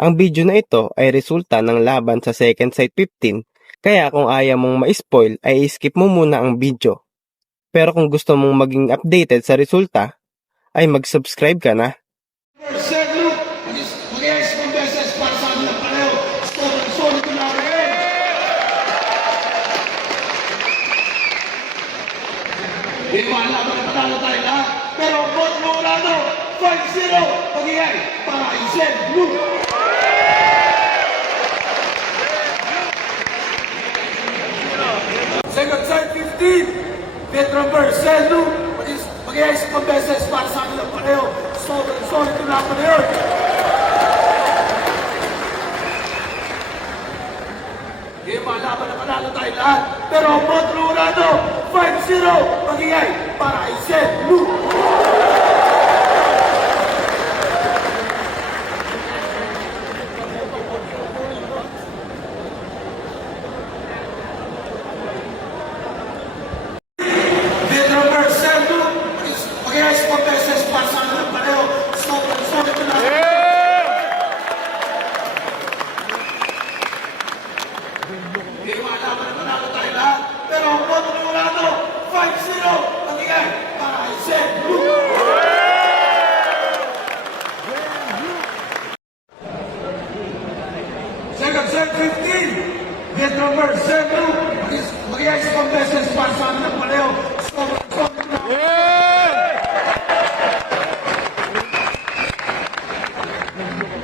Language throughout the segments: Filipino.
Ang video na ito ay resulta ng laban sa Second Sight 15, kaya kung ayaw mong ma-spoil ay skip mo muna ang video. Pero kung gusto mong maging updated sa resulta, ay mag-subscribe ka na. Di ba alam na panalo tayo lahat? Pero Bot Morado, 5-0, magigay para Isen Blue. Second side 15, Petro Bercelu, magigay sa pambeses para sa kanilang pareho. Solid yung laban na yun. Di ba alam na panalo tayo lahat? Pero Bot Morado, 5-0, magigay para Isen Blue. Pedro Bercelu, magigay sa pambeses para sa kanilang pareho. Solid yung laban. Di ba alam na panalo tayo lahat? Pero Bot Morado, 5-0, magigay para Isen Blue. Second set 15, Pedro Bercelu, magigay sa pambeses para sa kanilang pareho. Solid na.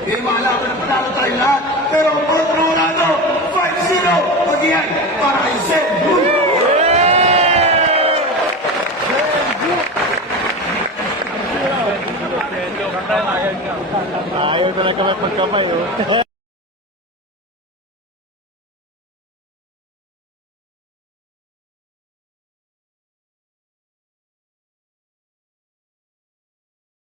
Di ba alam na panalo tayo lahat? Pero Bot Morado, 5-0, magigay para Isen Blue. Ayaw na lang kamay pagkamay, oh.